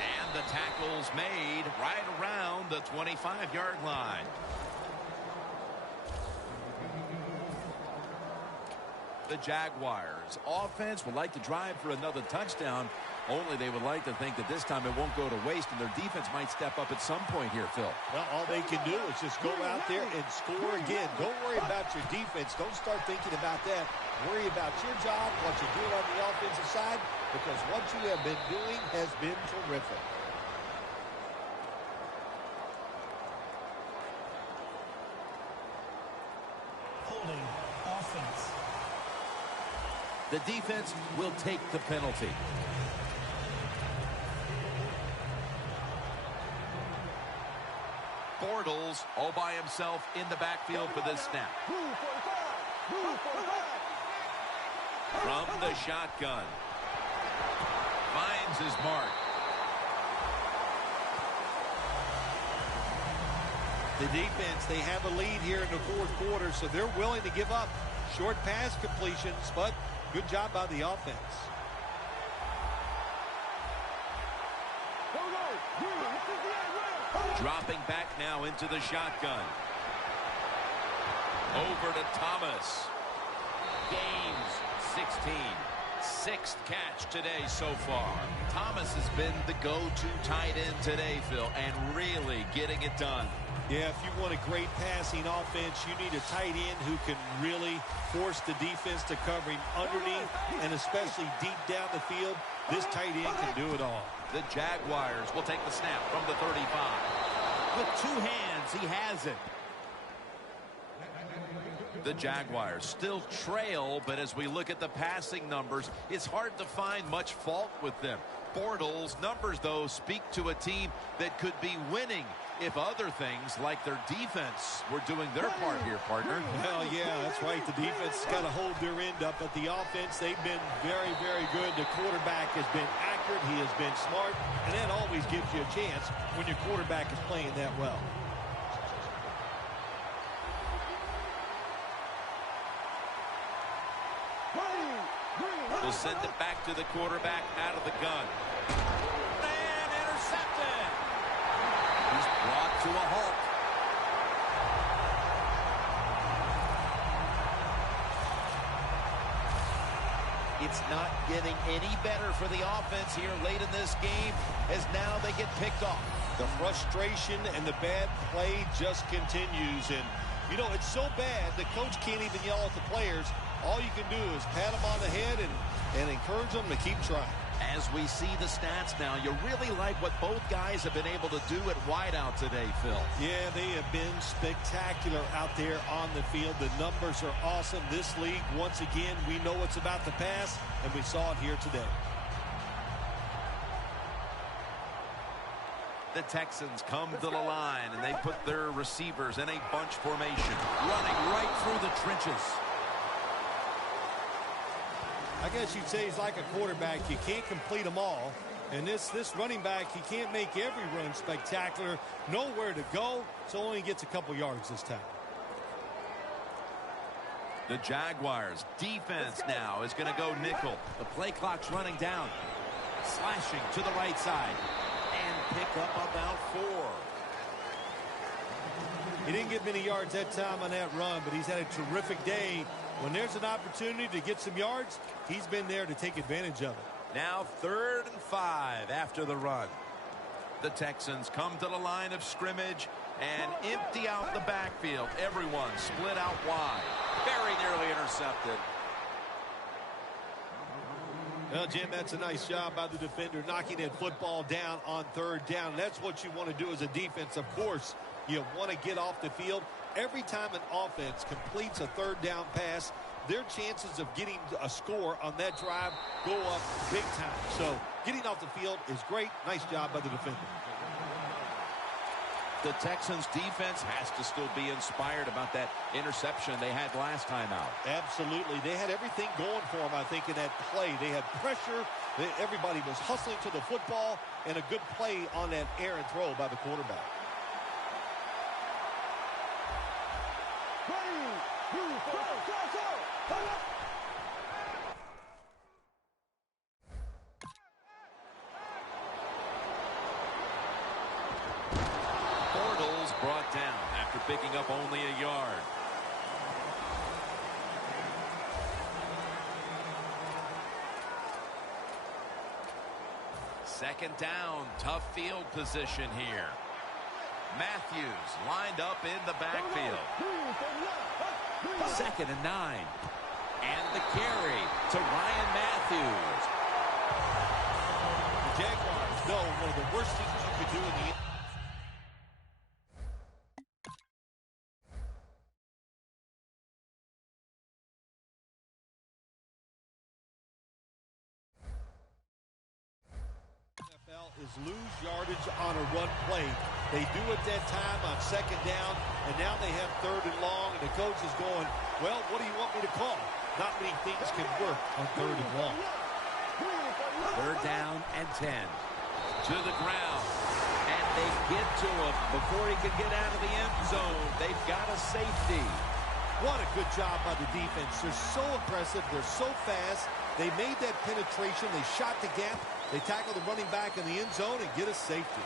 And the tackle's made right around the 25-yard line. The Jaguars offense would like to drive for another touchdown, only they would like to think that this time it won't go to waste and their defense might step up at some point here, Phil. Well, all they can do is just go out there and score again. Don't worry about your defense. Don't start thinking about that. Worry about your job, what you're doing on the offensive side, because what you have been doing has been terrific. Holding offense. The defense will take the penalty. Bortles all by himself in the backfield for this snap. From the shotgun. Finds his mark. The defense, they have a lead here in the fourth quarter, so they're willing to give up short pass completions, but good job by the offense. Dropping back now into the shotgun. Over to Thomas. Gains 16. 6th catch today so far. Thomas has been the go-to tight end today, Phil, and really getting it done. Yeah, if you want a great passing offense, you need a tight end who can really force the defense to cover him underneath and especially deep down the field. This tight end can do it all. The Jaguars will take the snap from the 35. With 2 hands, he has it. The Jaguars still trail, but as we look at the passing numbers, it's hard to find much fault with them. Bortles' numbers, though, speak to a team that could be winning if other things like their defense were doing their part here, partner. Well, yeah, that's right. The defense has got to hold their end up, but the offense, they've been very, very good. The quarterback has been accurate. He has been smart, and that always gives you a chance when your quarterback is playing that well. We'll send it back to the quarterback out of the gun. And intercepted. He's brought to a halt. It's not getting any better for the offense here late in this game as now they get picked off. The frustration and the bad play just continues. And, you know, it's so bad the coach can't even yell at the players. All you can do is pat them on the head and encourage them to keep trying. As we see the stats now, you really like what both guys have been able to do at wideout today, Phil. Yeah, they have been spectacular out there on the field. The numbers are awesome. This league, once again, we know it's about the pass, and we saw it here today. The Texans come to the line, and they put their receivers in a bunch formation, running right through the trenches. I guess you'd say he's like a quarterback. You can't complete them all. And this running back, he can't make every run spectacular. Nowhere to go, so only gets a couple yards this time. The Jaguars defense now is going to go nickel. The play clock's running down. Slashing to the right side. And pick up about 4. He didn't get many yards that time on that run, but he's had a terrific day. When there's an opportunity to get some yards, he's been there to take advantage of it. Now 3rd and 5 after the run. The Texans come to the line of scrimmage and empty out the backfield. Everyone split out wide. Very nearly intercepted. Well, Jim, that's a nice job by the defender, knocking that football down on 3rd down. That's what you want to do as a defense. Of course, you want to get off the field. Every time an offense completes a 3rd down pass, their chances of getting a score on that drive go up big time. So getting off the field is great. Nice job by the defender. The Texans defense has to still be inspired about that interception they had last time out. Absolutely. They had everything going for them, I think, in that play. They had pressure. Everybody was hustling to the football, and a good play on that errant throw by the quarterback. Brought down after picking up only a yard. Second down, tough field position here. Matthews lined up in the backfield. 2nd and 9. And the carry to Ryan Matthews. The Jaguars know one of the worst things you could do in the is lose yardage on a run play. They do it that time on 2nd down, and now they have 3rd and long, and the coach is going, well, what do you want me to call? Not many things can work on 3rd and long. 3rd down and 10. To the ground. And they get to him before he can get out of the end zone. They've got a safety. What a good job by the defense. They're so aggressive. They're so fast. They made that penetration. They shot the gap. They tackle the running back in the end zone and get a safety.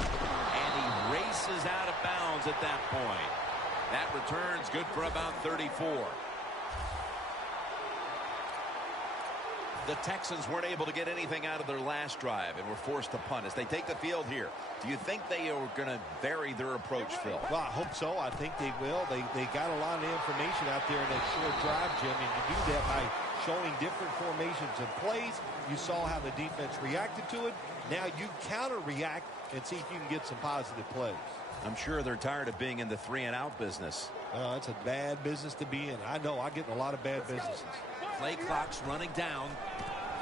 And he races out of bounds at that point. That return's good for about 34. The Texans weren't able to get anything out of their last drive and were forced to punt as they take the field here. Do you think they are going to vary their approach, Phil? Well, I hope so. I think they will. They got a lot of information out there in that short drive, Jim, and you do that by showing different formations and plays. You saw how the defense reacted to it. Now you counter-react and see if you can get some positive plays. I'm sure they're tired of being in the 3-and-out business. It's a bad business to be in. I know. I get in a lot of bad businesses. Play clock's running down.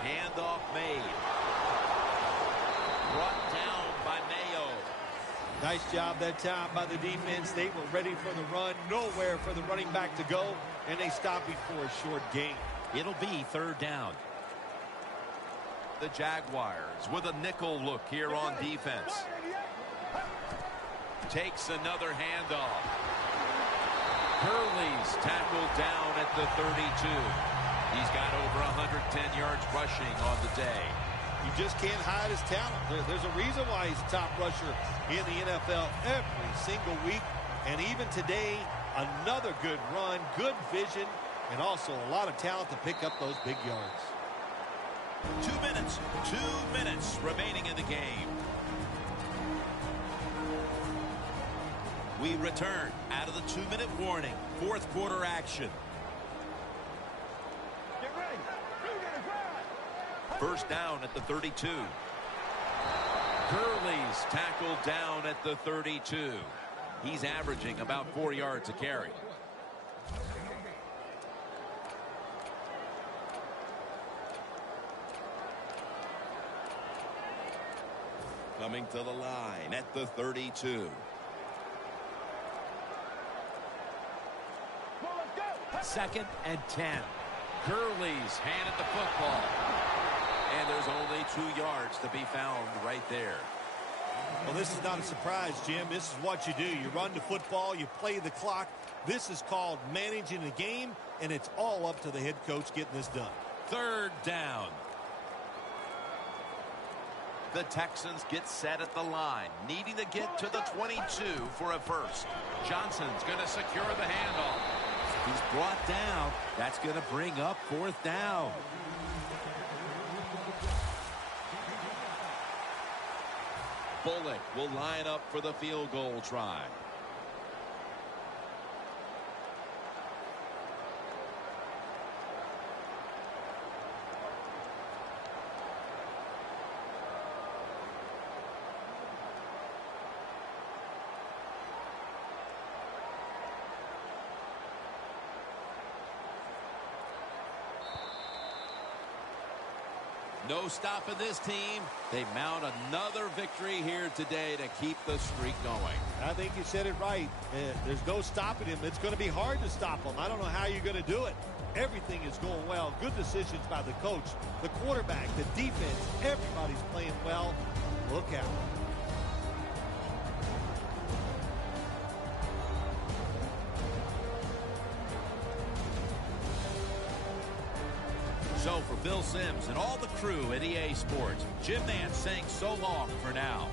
Handoff made. Brought down by Mayo. Nice job that time by the defense. They were ready for the run. Nowhere for the running back to go. And they stopped before a short gain. It'll be 3rd down. The Jaguars with a nickel look here on defense. Takes another handoff. Hurley's tackled down at the 32. He's got over 110 yards rushing on the day. You just can't hide his talent. There's a reason why he's a top rusher in the NFL every single week. And even today, another good run, good vision, and also a lot of talent to pick up those big yards. 2 minutes remaining in the game. We return out of the 2-minute warning. 4th quarter action. First down at the 32. Gurley's tackled down at the 32. He's averaging about 4 yards a carry. Coming to the line at the 32. Second and 10. Gurley's handed the football. And there's only 2 yards to be found right there. Well, this is not a surprise, Jim. This is what you do. You run the football, you play the clock. This is called managing the game, and it's all up to the head coach getting this done. Third down. The Texans get set at the line, needing to get to the 22 for a first. Johnson's going to secure the handoff. He's brought down. That's going to bring up fourth down. Bullock will line up for the field goal try. No stopping this team. They mount another victory here today to keep the streak going. I think you said it right. There's no stopping him. It's going to be hard to stop him. I don't know how you're going to do it. Everything is going well. Good decisions by the coach, the quarterback, the defense. Everybody's playing well. Look out. So for Bill Sims and all the crew at EA Sports, Jim Nance saying so long for now.